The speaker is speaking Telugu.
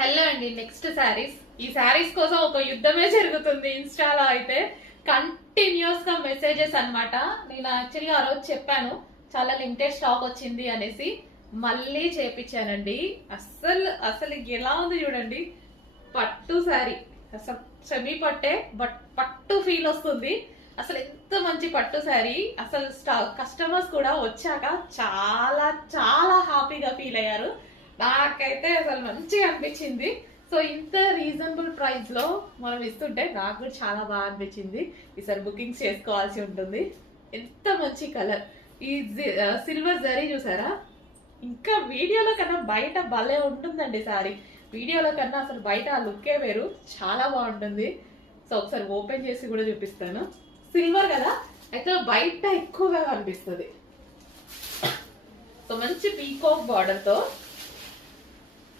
హలో అండి. నెక్స్ట్ శారీస్. ఈ శారీస్ కోసం ఒక యుద్ధమే జరుగుతుంది ఇన్స్టాలో అయితే. కంటిన్యూస్ గా మెసేజెస్ అన్నమాట. నేను యాక్చువల్గా ఆ రోజు చెప్పాను చాలా లిమిటెడ్ స్టాక్ వచ్చింది అనేసి, మళ్ళీ చేపించానండి. అస్సలు అసలు ఎలా ఉంది చూడండి. పట్టు శారీ, అసలు సెమీ పట్టే బట్ పట్టు ఫీల్ వస్తుంది. అసలు ఎంత మంచి పట్టు శారీ. అసలు కస్టమర్స్ కూడా వచ్చాక చాలా చాలా హ్యాపీగా ఫీల్ అయ్యారు. నాకైతే అసలు మంచిగా అనిపించింది. సో ఇంత రీజనబుల్ ప్రైస్ లో మనం ఇస్తుంటే నాకు కూడా చాలా బాగా అనిపించింది. ఈసారి బుకింగ్స్ చేసుకోవాల్సి ఉంటుంది. ఎంత మంచి కలర్. ఈ సిల్వర్ జరీ చూసారా, ఇంకా వీడియోలో కన్నా బయట భలే ఉంటుందండి సారీ. వీడియోలో కన్నా అసలు బయట ఆ లుక్కే వేరు, చాలా బాగుంటుంది. సో ఒకసారి ఓపెన్ చేసి కూడా చూపిస్తాను. సిల్వర్ కదా, అయితే బయట ఎక్కువగా కనిపిస్తుంది. సో మంచి పీకాక్ బార్డర్ తో